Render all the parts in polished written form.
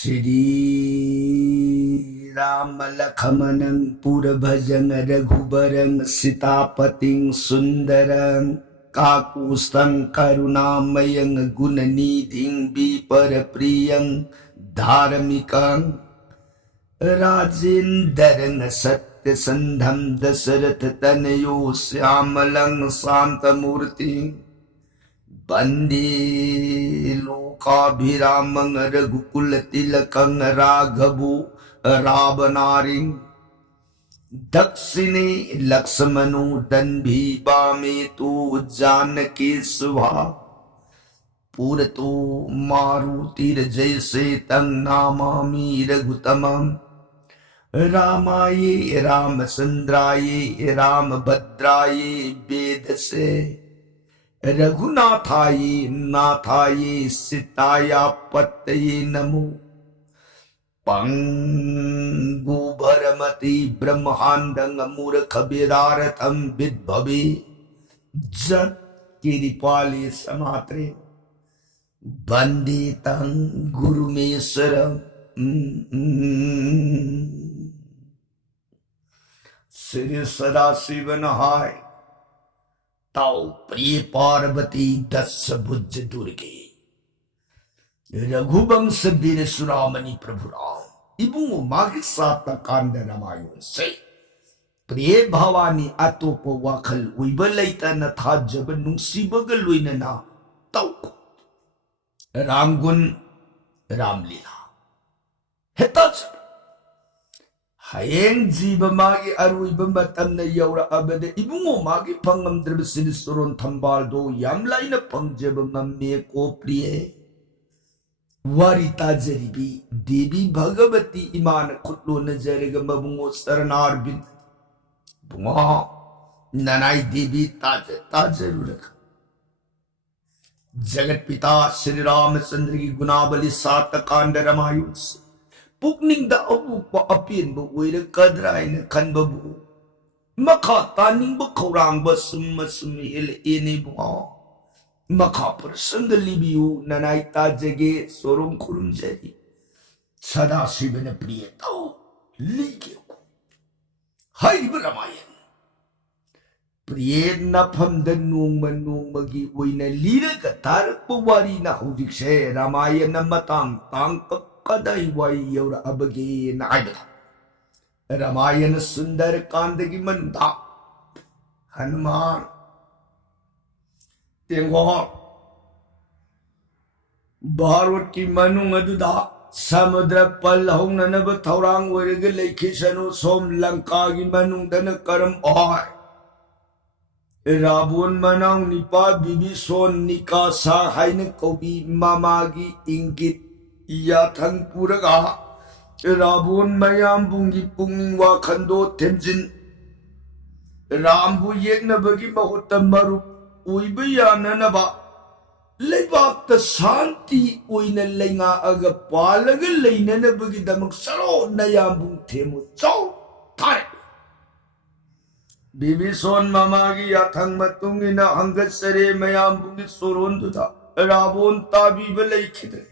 श्री राम लखमनं पुरभजन रघुबरं सीतापतिं सुंदरं काकुस्थं करुणामयं गुणनिधिं विपरप्रियं धार्मिकं राजेन्द्रं सत्यसन्धं दशरथतनयो श्यामलं शान्तमूर्तिं वंदे लोकाभिरामं रघुकुलतिलकं राघवो रावणारिं दक्षिणे लक्ष्मणो दन्भी वामे तु जानकी शुभा पुरतो मारुतिर्जयसे तं नमामि रघुतमं रामाय रामचन्द्राय रामभद्राय वेदसे रघुनाथाय नाथाय सीताया पतये नमो पंगुभरमति ब्रह्मांडं मूर्खवेदार्थं विद्भवे जत् कृपाले समात्रे वन्दे तं गुरुमेश्वरं श्री सदाशिवनहाय ताऊ प्रिय पार्वती दस भुज दुर्गे रघुवंश वीर सुरामणि प्रभु राम इबुंगो मागी साता कांड रामायण से प्रिय भवानी अतोप वाखल उइब लैतन थाजब नुंसीबग लुइनना ताऊ रामगुण रामलीला हेताच हयेंग जीव मागी अरुइब मतमन यौरअबदे इबुंगो मागी फंगमद्रब सिरिसुरोन थंबालदो यामलाइना फंगजब ngmme को प्रिय वारिता जरिबी देवी भगवती इमान खुटलो नजरग मबुंगो शरणारबिंद बुंगा ननाई देवी ताजरुरक जगत पिता श्री रामचंद्र की गुणावली सात कांड रामायण पुकनिंग दा अबुप अपिन बु वेर कदराइन खनबबु मखा तानिंग बु खौरांग ब सुम सुम हेल एने बुआ मखा पर संदलिबियु ननाइता जगे सोरों खुरुम जरी सदा शिवन प्रिय ताओ लीके को हाय रामायण प्रिय नफम द नोंमगी ओइना लीरग तारक वारी ना हुजिक से रामायण मतांग तांग कदाई वाई यौर अबगे नायदा रामायण सुंदर कांड की मनदा हनुमान तेंगो भारत की मनुंग अदुदा समुद्र पल हौननब थौरांग वरग लेखिसनु सोम लंका की मनुंगदन करम ओय रावण मनांग निपा बिबिसोन निकासा हाइन कौबी मामागी इंगित याथंग पुरगा रावण मयाम बुंगी पुंगिंग वाखंदो थेमजिन रामबु येकनबगी बहुत मरुप उइब याननबा लेबाक शांति ओइना लेंगा अग पालग लेननबगी दमक सरो नयाम बुंग थेमु चौ थारे बिबिसोन मामागी याथंग मतुंगिना हंगसरे मयाम बुंगी सोरोंदुदा रावण ताबीब लेखिदे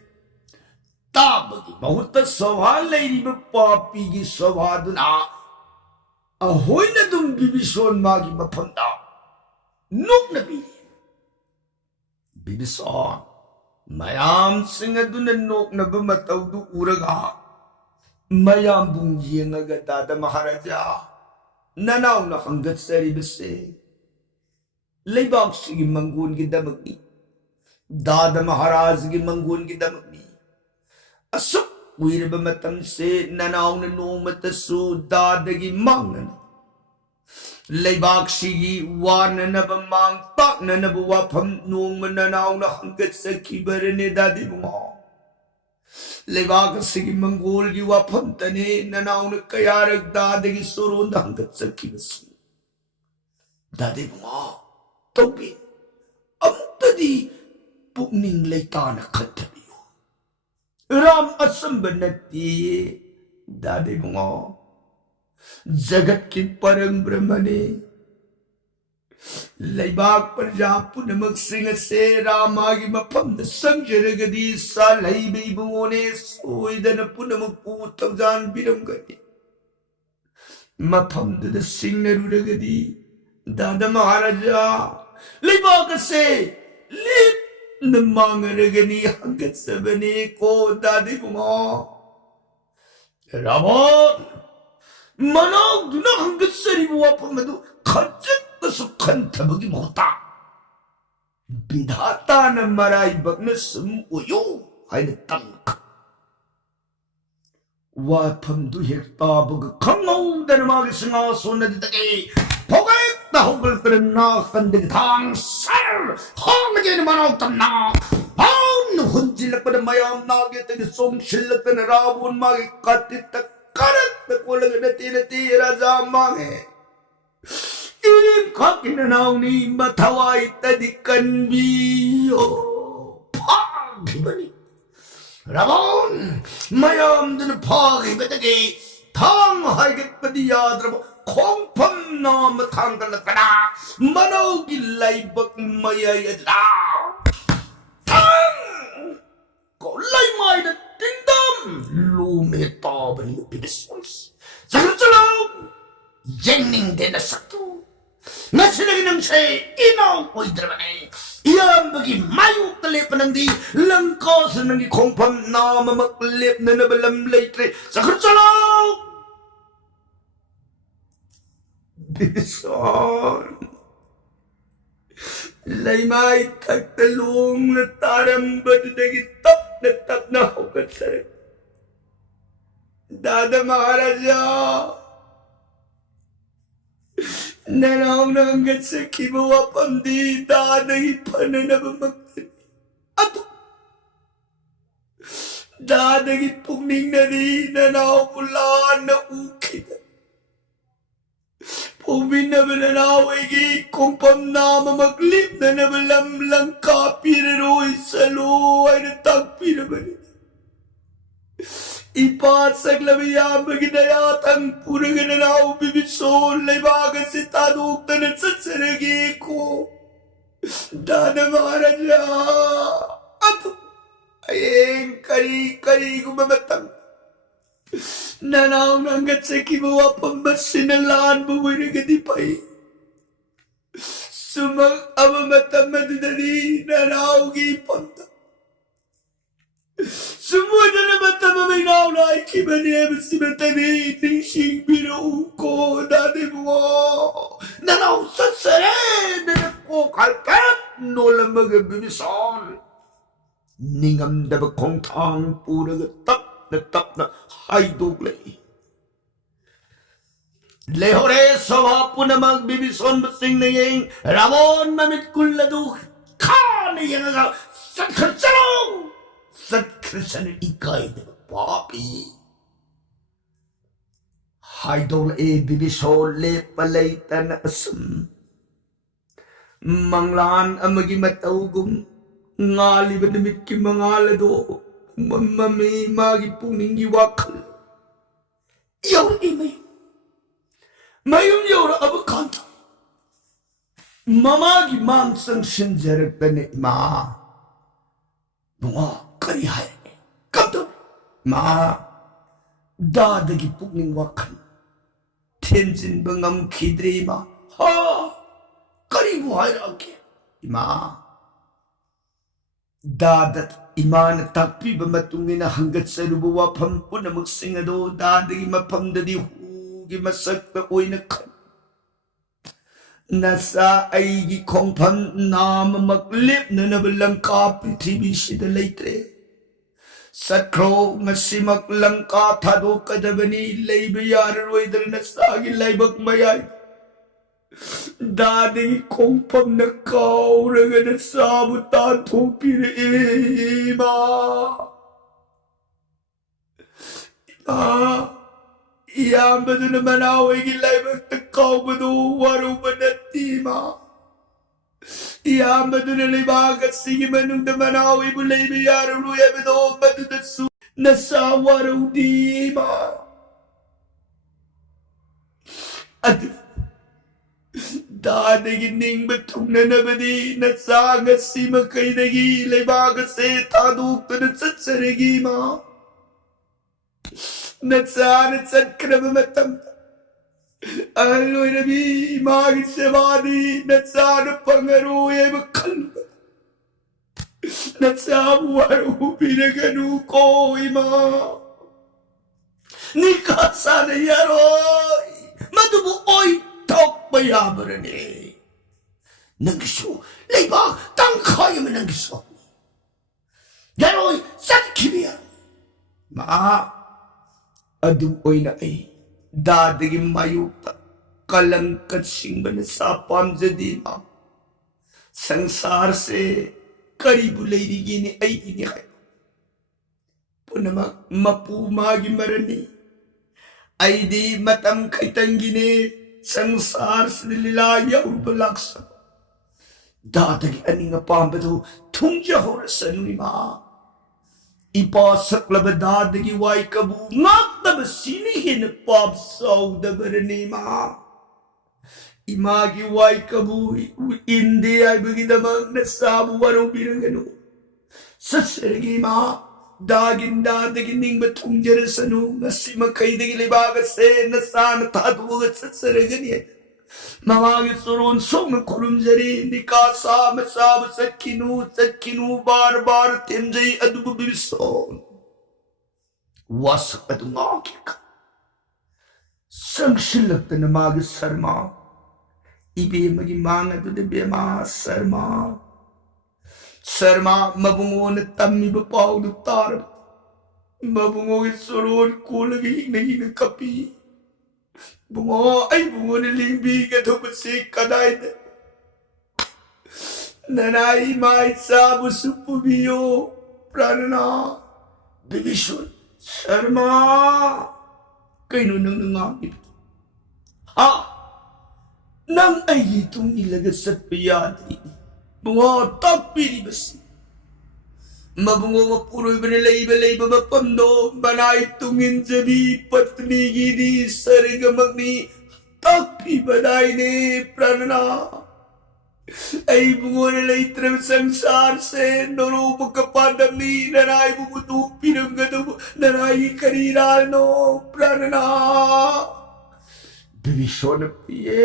ताबगी बहुत सभा लेरिब पापी की सभा दुना अहोइना दुम बिबिसोन मागी मफंदा नुक नबी बिबिसोन मयाम सिंह दुन नोक नब मतौदु उरगा मयाम बुंग येंगगा दादा महाराजा ननाव न हंगत सरिबसे लेबाक सिगी मंगून की दमकनी दादा महाराज की मंगून की दमकनी असुक उइरब मतम से ननाव न नोमतसु दादगी मांगन लेबाक सिगी वाननब मांग पाकननब वाफम नोम ननाव न हंगत सखीबरने दादी बुंगा लेबाक सिगी मंगोल की वाफम तने ननाव न कयारक दादगी सोरों हंगत सखीबसु दादी बुंगा तौबी अमुक्तदी पुकनिंग लेतान खतबियो राम असंब नती दादी बुंगा जगत की परम ब्रह्म ने Laibak Parja Punamak Singa Se Ramagi Mapam the Sanjaragadi Salai Bibuones Oidana Punamapu Tazan Bidamgadi Mapam the Singer Ragadi Dada Maharaja Laibaka Se Lip the Mangaragani Hangat Sabani Ko Dadi Mo Ramon Manok do not Hangat Sari Wapamadu Kajak Sukan tabagi mota bidhata na maray bagna sumuyo ay natangka wapam du hekta bag kangaw da namagi singaso na ditagi pogay na hugal ka na kandig tang sar hong na dyan manaw tam na hong hunjilak pa na mayam nagit ay song silak na narabon magi katit na karat na kulang na tinatira sa mange Im kakinanaw ni mataway tadikan biyo. Pagibani. Ramon, mayam din pagibadagi. Tang haigit padiyadra mo. Kongpam na matanggal na kana. Manaw gilay bak mayayad na. Tang! Kulay may na tingdam. Lumitaban yung pinisons. Sagritsalaw! Jening din na sakto. Nasilagin ng siya, inaw ko'y dramay. Iyan bagi mayo kalipan ng di langkosan ng ikongpam na mamaklip na nabalamlay tre sa kursalaw. Bison. Laymay tagtalong na tarambad na tap na hukat sa rin. Dada Maharaja. Nanawang nanggat sa kibawa pandi daday pananabamagtan. Ato! Daday ipugning na rin nanaw pula na ukit. Pumin na mananaway kung pamnama maglip na nabalamlang kapiraroy sa luway na tagpi naman. Ipasag labiyang maginayatang purang nananaw bibisol lay bagas si tanong tanan sa saragi ko. Dada Maharaja ato ayeng kari-kari ko mamatang nanaw nanggat sa kibawa pambasinalaan bumoy na gadipay. Sumang amamatang madadali nanaw gipanta. Semua dalam mata meminau naik kibani bersibatani ningsing biru ko dadi mo nanau sasare ko kalkat nolam magabibison ningam daba kong tang pura tap na haidoglay lehore sawa puna magbibison basing nayeng Ramon mamit kuladu kani yang aga sakharsalong Satkasan ikay na papi. Haidol bibisole palayta na asam. Manglaan ang magimatawgong ngali ba namit ki mangalado mamami magipuning iwakal. Yaw imay. Mayong yawra abakan. Mamagi mangsang sinjarak na ni ma. Bunga. Karihay, kato, ma, dadagi pugning wakan, tenjin bangam kidri ma, ha, karibu hayraki, ma, dadat iman takpi bamatungin na hanggat sa rubuwa pampu na magsingado, dadagi mapamdadi hugi masak na uy na kan. Nasa ay gikongpan na mamaglip na nabalang kapitibi si dalaytre. Sa kro masimak lang katado kadabani laybayaran way dal nasagi laybag mayay. Dading kongpang nakawraga na sabutan tong pinaima. Iyang ba doon naman away gilay magtakaw ba doon waro ba na tima? Iyang ba doon nalay bagat sige manong naman away bulay mayaraw luya ba doon ba doon nasa waro tima? At दादगी निंग बथुंगना नबदी नचांग सीमा कईदगी लेबाग से थादूक तन सत्सरेगी मां नचान सत्क्रम मतम अलोरबी माग सेवादी नचान पंगरू ये बखल नचाबुआरू बिरगनु कोई मां निकासा नहीं यारोई मधुबु ओई tok bayabarane nangso leiba tangkhay man nangso yaroy sakkibiya ma adu oy na ay dadagi mayuta kalangkat singbana sa pamjadi ma sangsar se karibu leirigi ni ay ini kay punama mapumagi marani ay di matam kaitangine संसार से लीलाया उर्बलाक्सा दादगी अनिंग पांबदु थुंजा हो रसनुमा इपा सकलब दादगी Y कबू नाक्तब सीनी हिन पाप सौदबरनीमा Imangi Y कबू इंदे आई बगी दमग नसाबु वरो बिरंगनु ससरगी मा दागिन दादगी निंग बथुंजर सनु नसीम कईदगी लेबाग से नसान थादुग ससरगनी मवागी सुरोन सोंग खुरुमजरी निकासा मसाब सखिनु बार बार तेंजई अदुब बिसोन वासक अदुंगा किका संगशिलक नमाग शर्मा इबे मगी मांग अदुदे बेमा शर्मा शर्मा मबुंगो ने तम्मी बपाउ दुतार मबुंगो के सुरोन कोलगी नहीं न कपी बुंगो आई बुंगो ने लिंबी के धुप से कदाई दे ननाई माई साबु सुपुबियो प्राणना बिबिशुन शर्मा कईनो नंग नंगा हा नंग आई तुम इलग सत्पियादी bungo tapiri basi mabungo mapuro ibane leiba mapamdo banai tungin jabi patni gidi sargamagni tapi badai ne pranana ai bungo ne leitra sangsar se noro makapadamni nanai bubutu piram gadu nanai kariral no pranana bibishon piye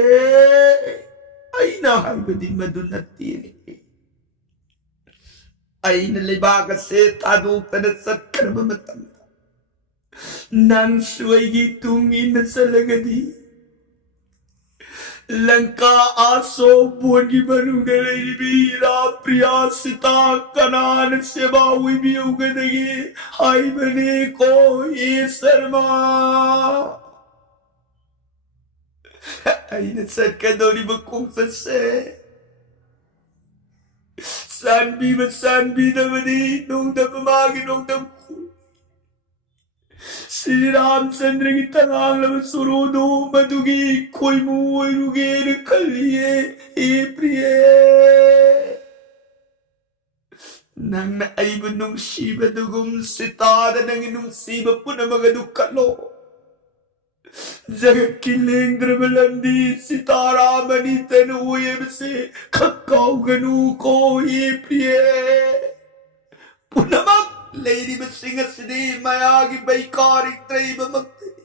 ay na haibadi madunati ay na libaga se taduk na satkar mamatang nang suway gitungin na salagadi langka aso buwan gibarungalay ni bira priya sita kanan sebawi biyugadagi ay bane ko isarma ay nasakadori bakong sase sanbi namani nung damamagi nung damku Sri Ramchandra की तंगांग लब सुरोदो मधुगी कोई मुँह रुगेर कलिए ए प्रिय नंग न आइब नुंग शिव दुगुम सितार नंग नुंग शिव पुनमगदु कलो जगत की लेंद्र बलंदी सितारा मनी तनु ये से खक्काउ गनु को ये प्रिय पुनमग Lady Basinga Sidi Mayagi Baikari Traiba Magdani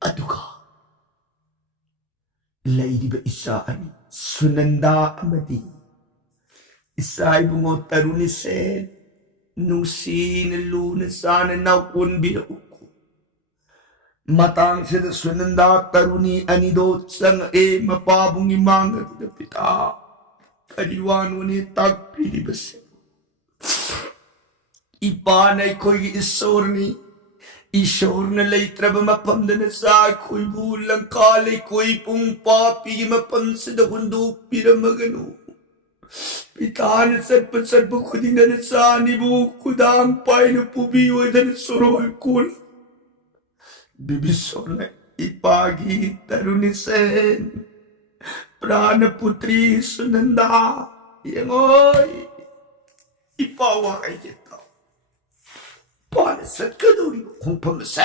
Aduka Lady Ba Isaani Sunanda Amadi Isai Bungo Taruni Sen Nung Sin Luna Sana Naukun Bidauku Matang Sida Sunanda Taruni Anidot Sang E Mapabungi Manga to the Pita Kadiwan Wani Tag Pili Basin Ipanay ko'y isorni, isor na laytrab mapamdana sa ko'y bulang kalay ko'y pong papi mapansa da kundok piramagano. Pitana sad bukudin na sa nibuko dang pay na pubiwa da na sorol kul. Bibisor na ipagi tarunisen, prana putri sunanda, yangoy, ipawa kay kita. Paano sa kaduri mo kung pamasa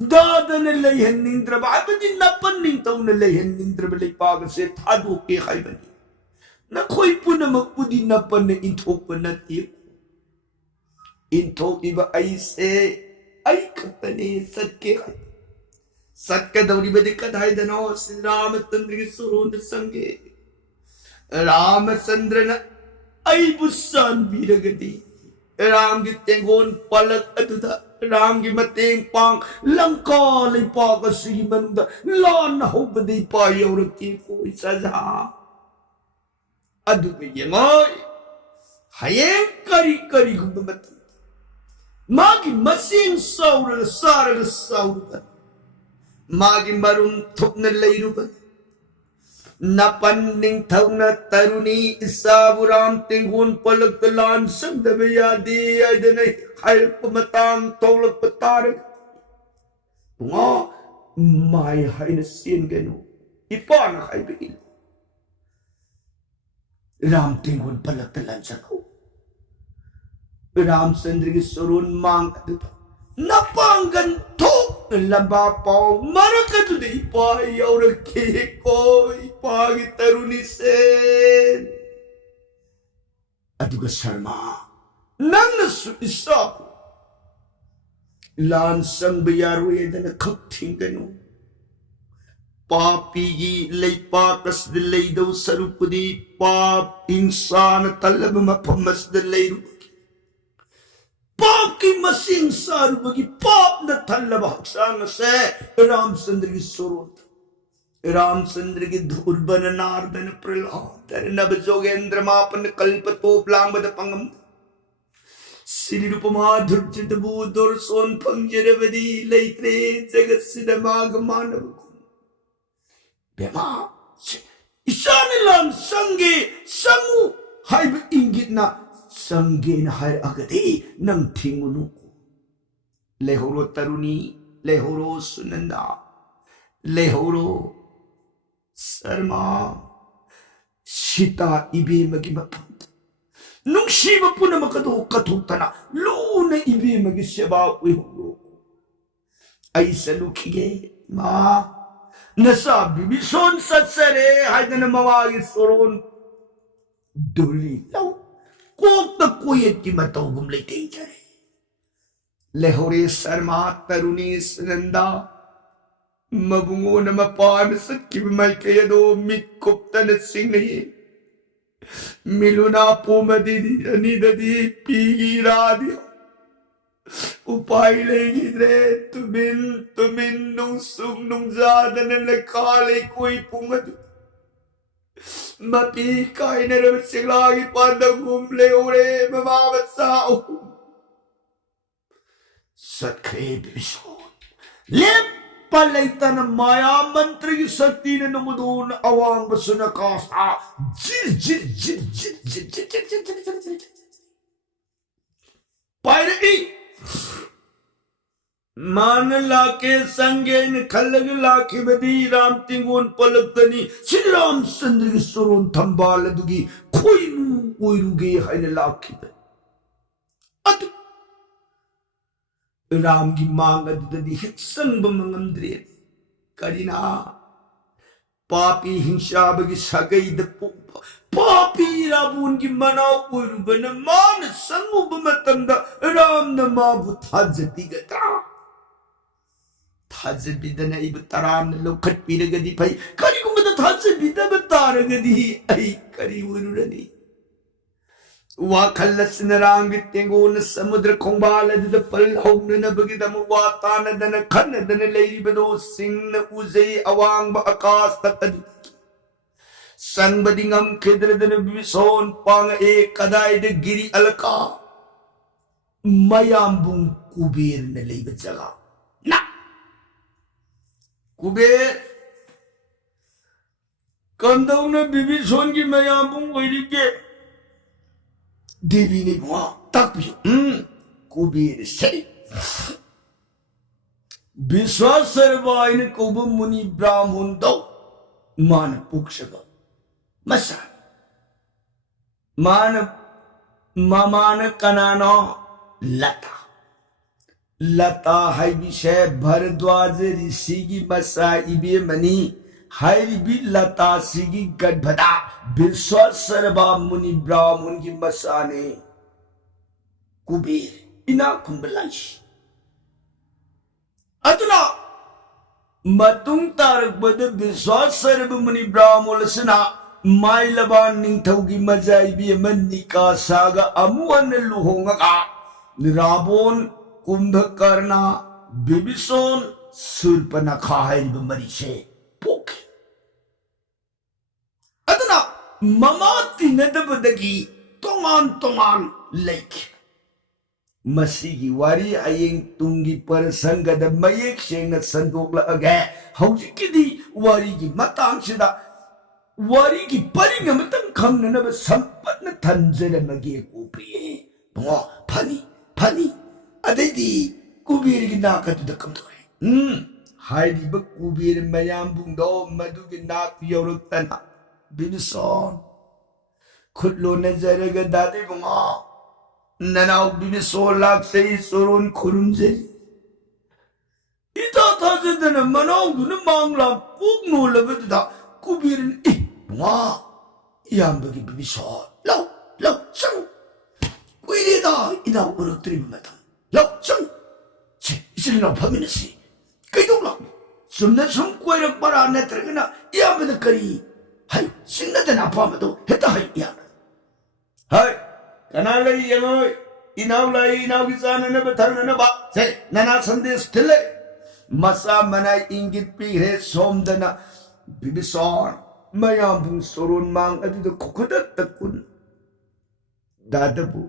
दादन लेहनिंद्रब हाइबदि नपनिंग तौना लेहनिंद्रब लेपागसे थादोके हाइबनि नखोई पुनमकपुदि नपन इंथोप नति इंथोइबा ऐसे ऐ खतने सत्के सत्कदौरिबदि कदाइदनो श्री रामचंद्र की सुरोन संगे रामचंद्र न ऐबुसान बीरगदी राम की तेंगोन पलक अदुदा राम की मतेंग पांग लंका लेपाग सिगी मनुदा लान होबदि पायौरकी कोई सजा अदुबे यंगोय हयें करी करी गुंबमत मागी मसिंग साउरग सारग साउरग मागी मरुम थुपन लेरुब नपन निंथौना तरुणी इसाबुराम तेंगोन पलक लान संदबे यादे अदने हाइप मतांग तौलक पतारग वा माय हाइन सीन गनो इपान हाइबे राम तेंगोन पलक लान सको रामचंद्र की सुरुन मांग नपांगन थोक लंबा पाओ मरक तुदे पाई और के कोई पागी तरुणी से अदुग शर्मा नंग सुइसा लान संग बियारु एदन खथिंगनु पापी की लेपाकस दिलेदो सरुपदी पाप इंसान तलब मफमस दिलेरु पाप की मसीन सारुबगी पाप न थल्लब हक्सांग से रामचंद्र की सुरोत रामचंद्र की धुर्बन नारदन प्रहलाद नभ जोगेंद्र मापन कल्प तो प्लांबद पंगम श्री रूपमा धुर्जित भूदुर सोन पंजरवदी लैत्रे जगत सिदमाग मानव बेमा ईशान लाम संगे संगु हाइब इंगितना संगेन हर अगदे नंग थिंगुनु लेहोरो तरुणी लेहोरो सुनंदा लेहोरो शर्मा सीता इबेमगी मफम नुंगशीब पुनमकदो कथुतना लून इबेमगी सेवा उइहोरो ऐसा लुखिगे मा नसा बिबिसोन सत्सरे हाइदन मवागी सोरोन दुरी लौ कोक कोयत की मतौ गुम लेते ही जाए लेहोरे शर्मा तरुणी सुनंदा मबुंगो नम पान सत्की बिमाई के यदो मित कुप्तन सिंह नहीं मिलुना पोमदी अनिददी पीगी राधी उपाय लेगी रे तुमिन नुंग सुंग नुंग जादन लकाले कोई पुमद मपी काई नरम सिगलागी पांडंगुम ले ओरे ममावत्साओ सत्खे बिशोन ले पलैतन माया मंत्र की शक्ति ने नमुदून अवांग बसुन कास्ता जिर जिर जिर जिर जिर जिर जिर जिर जिर जिर जिर पायरे मान लाके संगेन खलग लाके बदी राम तिंगोन पलकतनी श्री रामचंद्र की सुरोन थंबाल दुगी कोई रुगे हाइन लाके अद राम की मांग अददी संग मंगंद्रे करिना पापी हिंसा बगी सगई द पापी राबून की मनाव उरुबन मान संगु बमतंदा राम न माबु थाजती गता थाजबिदन इब तराम लोखट पीरगदी भाई करिगुमद थाजबिदब तारगदी ऐ करि उरुरनी वाखल्लसन राम गितेंगोन समुद्र खोंबाल द पल हौन न बगिदम वातान दन खन दन लेरिबदो सिंह उजे अवांग आकाश तक संबदिंगम खिद्रदन बिसोन पांग ए कदाय द गिरी अलका मयाम्बुं कुबेर न लेब जगा ना कुबेर कंदौ न बिबिसोन की मयाम्बुं वैरी के देवी ने वहां तक भी कुबेर से विश्वास सर्वाइन कुब मुनि ब्राह्मण दो मान पुक्षक मसा मान ममान कनानो लता लता हाइबिशे भरद्वाज ऋषि की मसा इबे मनी हाइबी लता सिगी गढ़भदा विश्वासरबा मुनि ब्राह्मण की मसा ने कुबेर इना कुंबलाइश अतुला मतुंग तारकबद विश्वासरब मुनि ब्राह्मण सना माइलबान निंथौगी मजाइबी मनिका सागा अमुअन लुहोंगा राबोन कुंभकर्णा बिबिसोन सुर्पनखा हाइब मरिशे पोके अदना ममा तिनदबदगी तोंगान तोंगान लेक मसीगी वारी अयेंग तुंगी पर संगद मयेक सेंग संदोक्लअगे हौजिकिदी वारी की मतांगसिदा वारी की परिंग मतंग खंगनब संपन्न थंजरमगे कोपिए बो फनी फनी अदेदी कुबेर की नाकतुदा कमतोय हाइदिब कुबेर मयामबुंदो मदुगी नाक यौरक्तना बिबिसोन खुदलो नजरगा दादे बुंगा ननाव बिबिसोन लाक्से सोरोन खुरुंजे इता थाजदन मनावदुन मांगला कुगनो लबदुदा कुबेर इ बुंगा यामबगी बिबिसोन लो लो संग कुइरेदा इना उरक्त्रिब मतम लो संग छि इसिना फमिनसी कइदोला सुमना सम कोइरक बरा नत्रगना यामबद करी हाय सिंगदना पामदो हेता हाय या हाय कनालै यंगोय इनाव लाई इनाव की जानने बथरने बा से नना संदेश थिले मसा मनाई इंगित पीरे सोमदना बिबिसोन मयाम सोरोन मांग अदुद खुखुदत तकुन दादबु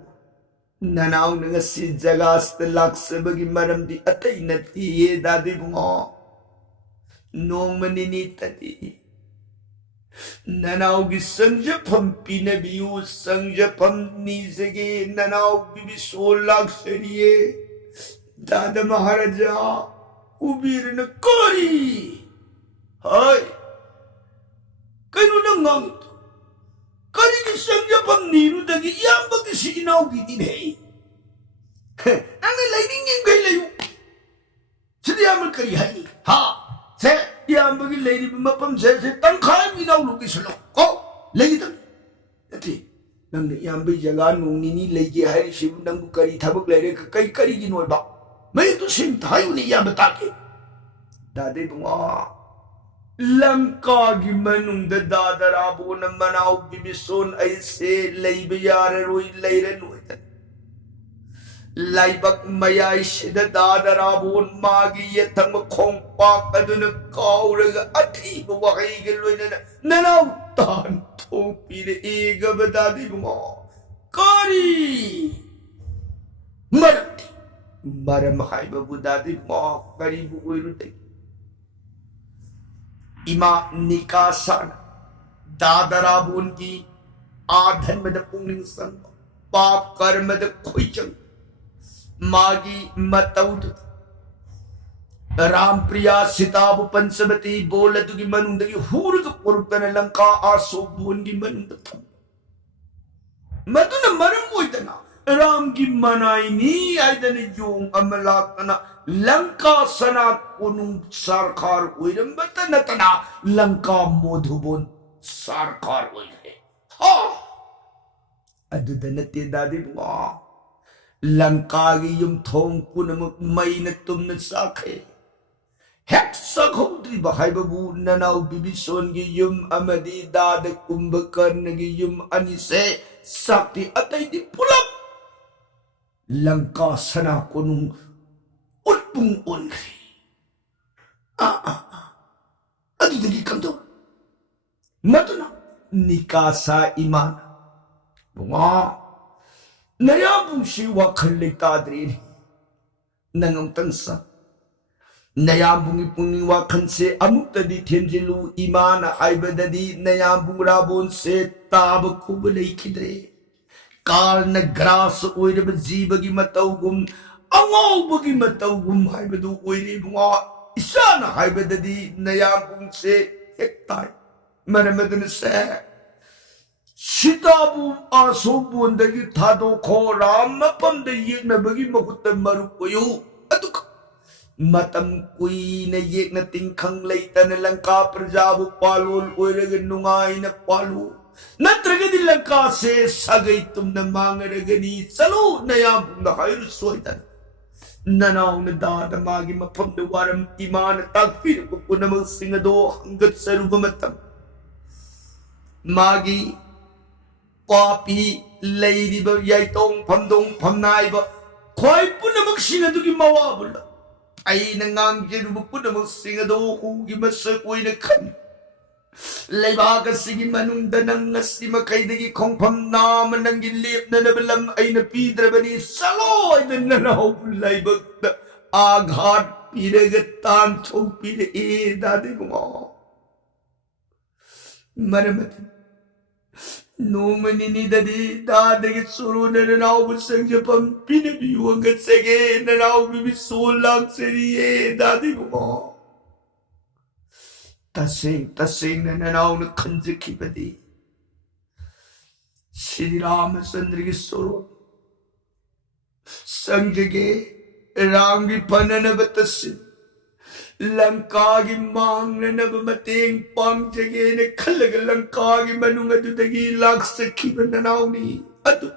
ननाव नगसी जगास्त लाक्सबगी मरमदी अतै नती ये दादी बुंगो नोमनिनी तदी ननाव की संजफम पीनबियु संजफम नीजगे ननाव बिबिसो लाक्सरिये दादा महाराजा कुबेर न कोरी हाय कनु नंगांग करी की संजफम नीरु दगी याम्बगी सिनाव की दिने नंगे लाइनिंग इंगे लायु सिदियामल करी हाय हा से याम्बगी लेरी मपम से तंखाय मिनाव लुगी सलो को लेगी तक यति नंगे याम्बी जगह नोंनिनी लेगी हाय शिव नंगु करी थबक लेरे कई करी की नोय बा मैं तो सिम थायु ने या बता के दादे बुआ लंका की मनुंग दादराबो न मनाव बिबिसोन ऐसे लेब यार रोई लेरे नोय लाइबक मयाई सिद दादराबोन मागी यथंग खोंपाक अदुन काउरग अथी बवहै गे लोइना ननाव तान थोपीरे एग बदादी बुमो करी मरती मरम हाइब बुदादी मो करी बुइरुते इमा निकासन दादराबोन की आधन में पुंगलिंग संग पाप कर्म द खोइचंग मागी मतौद राम प्रिया सीताब पंचवती बोलदुगी मनुंदगी हूरग पुरुतन लंका आसो बोंगी मनुंद थम मदुन मरम मोइतना राम की मनाइनी आइदन यों अमलाकना लंका सना कुनु सरकार ओइरम बतनतना लंका मोधुबोन सरकार ओइरे हा अदुदनते दादी बुआ लंका की युम थोंग पुनमुक मई न तुमने साखे हेक सखौद्री बहाई बबू ननाव बिबिसोन की युम अमदी दाद कुंभकर्ण की युम अनिसे शक्ति अतैदी पुलप लंका सना कुनु उल्पुंग उनखी अदुदगी कमदो मतुना निकासा इमान बुआ नया बुशी वाखल लेताद्री नंगम तंसा नया बुंगी पुंगी वाखन से अमुक्तदी थेंजिलु ईमान आइबददी नया बुंगराबोन से ताब खूब लेखिद्रे काल न ग्रास ओइरब जीवगी मतौगुम अंगौबगी मतौगुम हाइबदु ओइरे बुंगा इसान हाइबददी नया बुंग से एकताय मरमदन से सीताबु आसोबुंदगी थादो खो Ram मपम the येनबगी महुत Maru Koyu अतु matam kuina yek na tingkang laita na langka prajabu palol oiraga nungay na palu natraga din langka se sagay tum na mga ragani salo na yambong na kayo suwaitan nanaw na dadamagi mapamdawaram imana tagpin ko na mga singado hanggat sa rumamatang magi papi lady ba yaitong pamdong pamnay ba kway po na magsinadugi mawabula ay nanganggyan mo po na magsingado kung gimasakoy na kan laybaga sige manunda ng nasi makaidagi kong pamnaman ng gilip na nabalang ay napidra ba ni saloy na nanahulay bagda aghat pinagatan tong pinaidadi mo maramatin no maninidadi dadagit suru na nanawag sa Japan pinabiwang at sige nanawag bibisulang seriye dadi mo tasing na nanawag na kanjakibadi Shri Ramachandra ki suru sangjage rangi pananabatasin langkagi mang na nabamating pangjage na kalaga langkagi manungadudagi laksakiban na nauni ato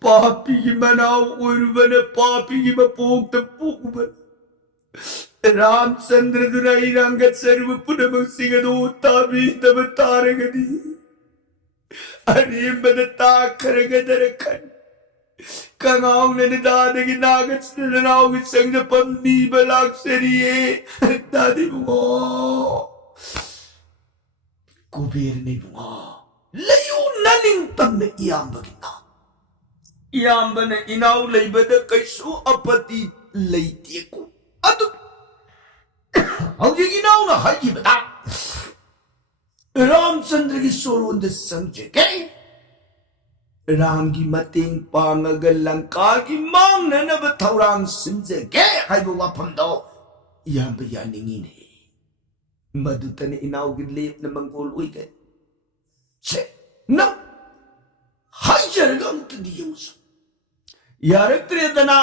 papi ki manaw urban papi ki mapog tapuk man Ramchandra dunay rangat sarva punamang singado tabi tabataragadi arim badatakaragadarakan kangaw na nadadagi nagat na nanawit sang na pamnibalag seriye dadi mo kubir ni mo layo naning tam na iyamba kita iyamba na inaw laybada kayso apati laytiye ko ato ang inaw na hayibada Ramchandra ki soro na sangjage Rangi mating pangagalang kagi mang na nabatawrang sinjage haibu wapamdo iyamba yaningin he maduta ni inawagin liyap na manggol uigay se nang hayaraga ang tadiyos yarak triyada na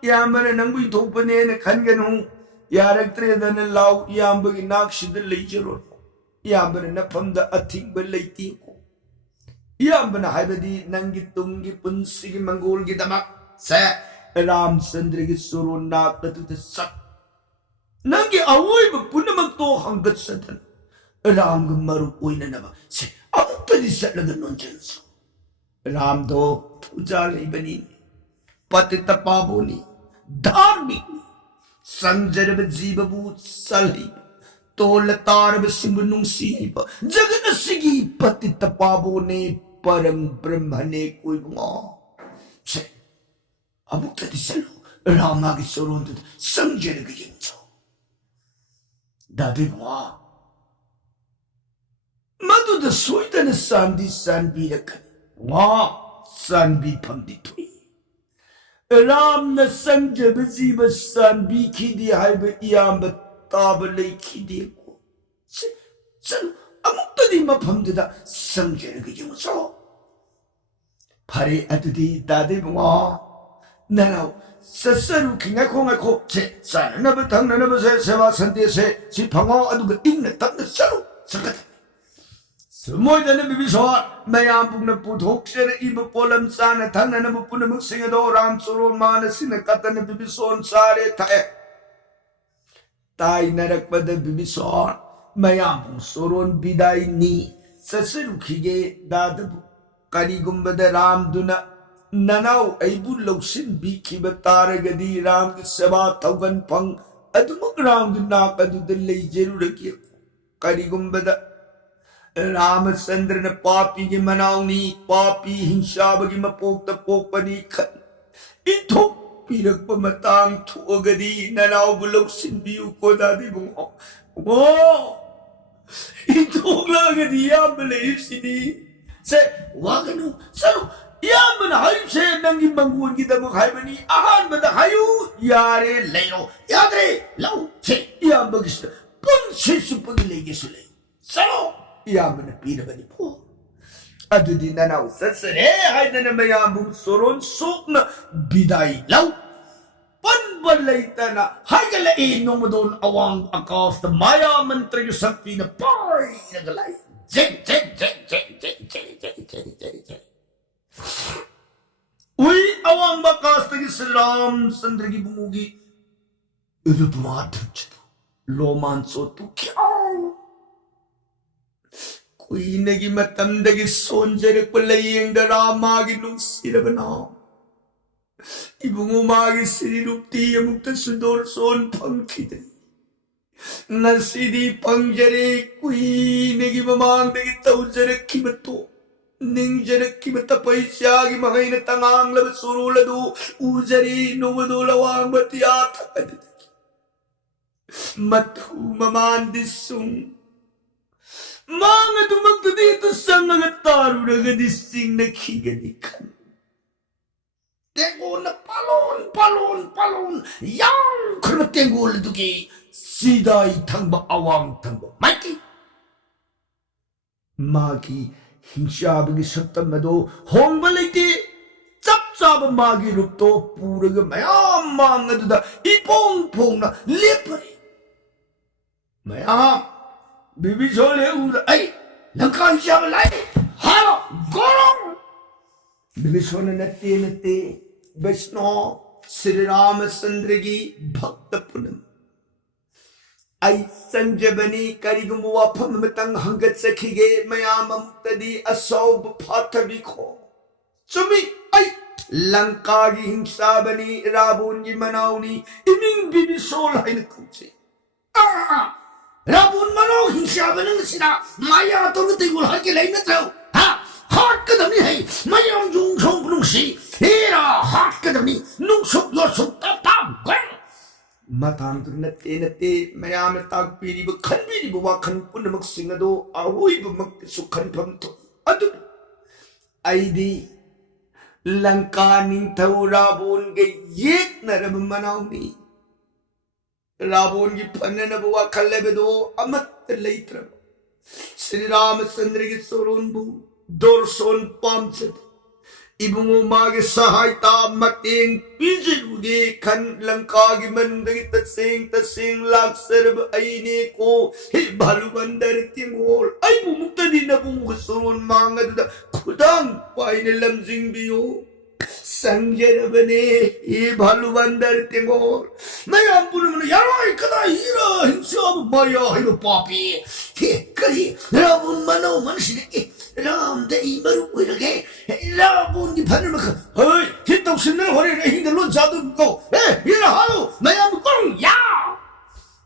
iyamba na nang buitog pa niya na kanganong yarak triyada na law iyamba ginakshida layjaron iyamba na napamda ating balayti ko iyamba na haibadi nang gitunggi punsigi manggol gitamak sa Ramchandra ki suru nakatutasak nangi awoy ba po na magto hanggat sa dan Ram marupoy na naman si among talisa na ganon dyan so Ram do tujala ibanin pati tapabo ni dharmi sanjara ba jiba bu salhi tolatar ba simunong siba jaga na sige pati tapabo ni parang brahmane ko'y mga sa amok tati salo ramagi soron tuta sangjana gayang so dati mga maduda soyta na sanbi na kan mga sanbi pamditoy ram na sangja ba ziba sanbi kidi haiba iyamba tabalay kidi ko salo amok tadi mapamdada sangjana gayang so pare atudi dati mga nanaw sasaru kingako 제 sana tang na ba sewa sante se si pango aduga ingna tap na saru sakat sumoy da na bibiso mayam pug na puthok sere iba polam sana tang na ba puna magsinga do ram suru mana sinakata na bibison sare tae tay narakpada bibison mayam pug suron biday ni sasaru kige dadabu kanigumbada ram duna nanaw ay bulaw sinbi kibataragadi ram kisaba tawgan pang adumag ram duna kadudalay jeruraki kanigumbada Ramachandra na papi ki manaw ni papi hinsya bagi mapok pa ni kan ito pinagpamatang tuagadi nanaw bulaw sinbi ko dati mo ito lang agadi yan malayip sini se wagano salo iyamba na hayop se nang imbanguan kita mo hayba ni ahan ba na hayo yare layo yadre law se iyamba gista punsi supagilay gisulay salo iyamba na pina ba ni po adu din na naw sasare hay na namayambong soron sok na biday law Panba laitana haigala nomadon awang akas the maya mantra yu sakti na pai nagalay. Jeng. Uy awang bakas tagi salam sandragi bumugi. Ilu tumadan chito. Loman so tu kyaw. Kuy nagi matamdagi sonjarak palayang daramagi nung sirabana. Ibung umagi sinirupti amukta sudor son pangkita. Nasidi pangjare kuy nagi mamang dagi tawjarak kimato. Ning jarak kimatapay siya gimangay na tangang labasurulado. Ujari numado lawang batiyata. Matu mamandisung. Mga dumagto dito sa mga taro na gadising nakiganikan. Tengo na palon. Yang karma tengo na dugi. Siday tangba awang tangba. Magi hinshabagi satam na do. Hong baliti. Chap magi rupto. Puraga mayam mga duda. Ipong na lipari. Mayam. Bibi sole uda. Ay. Langkan siya malay. Halo. Gorong. Bibi sole nati. Vishnu Sri Ramachandra ki bhakta punam. Ay sanjabani karigumuwa pamamatang hanggat sa kige mayamam tadi asaw bapatabi ko. Sumi ay langkagi hingsabani rabun ni manaw ni iming bibisol ay nagkutsi. Rabun manaw hingsabani ng sina maya ito natigul hakilay na traw. Ha? Hot ka dami hay mayang yung song punungsi. Hira hot ka dami nung sok tatang. Matang nati mayam tagpiri ba kanbiri ba wakan po na magsingado awoy ba magsukan pamto. Ado ay di langkaning tau rabon gayek na ramamanaw ni. Rabon gi pananabawa kalebedo amat talaitra. Sri Ramachandra ki soron bu dorson pamchat. Ibung umagi sahay ta mating pijirugi kan langkagi mandagi tasing laksarab ayini ko he balubandar tingol ay bumukta din na bumukasoron mga duda kudang pay nilam zingbiyo sanjarabane he balubandar tingol mayam puno mo na yaroy kada hira hinsab maya hiro papi he kari rabun manaw mansiniki ram dai maru ilage rabun di panamaka hey hitong sinna hore hingalo jadu ko hira halu mayam kong ya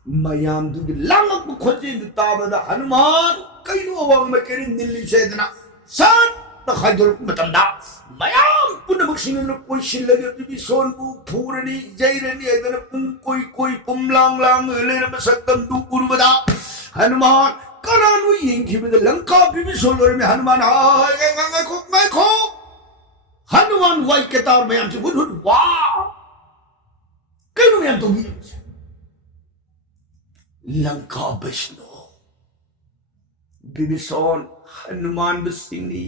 mayam du langak mo khoji tabada hanuman kaino awang makirin nilli sedana sat nakhadur matanda mayam puna magsino ko silaga bibison bu purani jairani edana koi pumlang elera masakam du kurubada hanuman karanu yingkibida langka bibisol me hanuman ko Hanuman wai ketar mayam si hud wow kaino mayam to Langka Vishnu Bibison Hanuman besing ni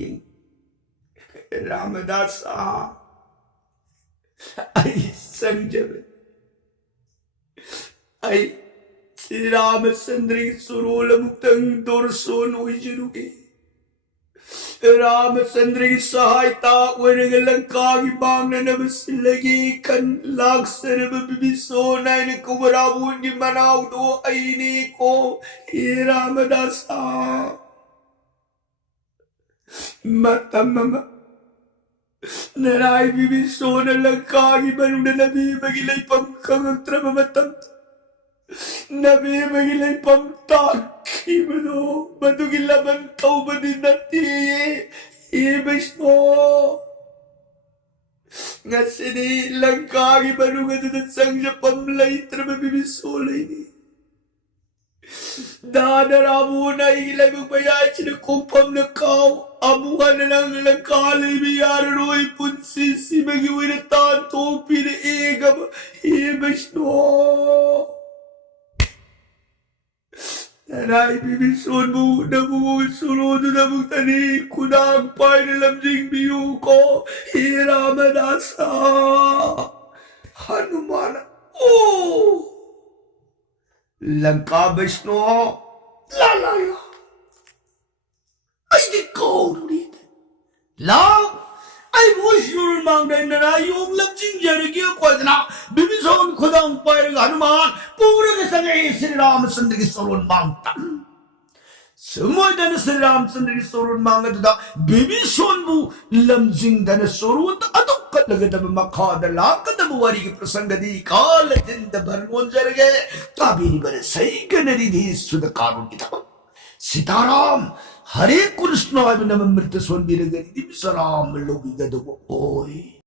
Ramadasa ay sanjabe ay Sri Ramachandra surula muktang dorson uijirugi Ramachandra ki sahayta Lanka ki bangna nabasilagi kan laksar Bibison ay kumarabun ki manaw do ay ni ko Ramadasa matamama Naray Bibison na Lanka ki manuna nabi magilay pangkangang trabamatam Nabi magilay pamtaki mo Madugilaban tau ba din nati Ibis mo Nga sini langkagi manunga doon sang siya pamlay Trababibisolay ni Dadaramu na ilay magbayay Sinakupam na kao Amuhan na lang langkalay Biyara ro'y punsisi Magiwin na tanto Pinaigam Ibis mo Naray Bibison mo na bumusunod na bugtani kunang pay nilam jingbiyo ko Ramadasa Hanuman Lanka Vishnu ला ला ला आई दी कौड़ी ला आई वो शुरू मांग रहे ना योग लब जिंग जरे क्या कोई ना बिबिसोन खुदाम पायर हनुमान पूरे के संगे श्री रामचंद्र की सोलन मांगता semua dana Sri Ramchandra ki sorun manga da bibi sonbu lamjing dana sorun aduk kat laga da makha da laka da wari ki prasanga di kal din da barmon jarge tabiri bare sai ganari di sud karun ki da sitaram hare krishna abhinam amrita son biragari di saram logi da oi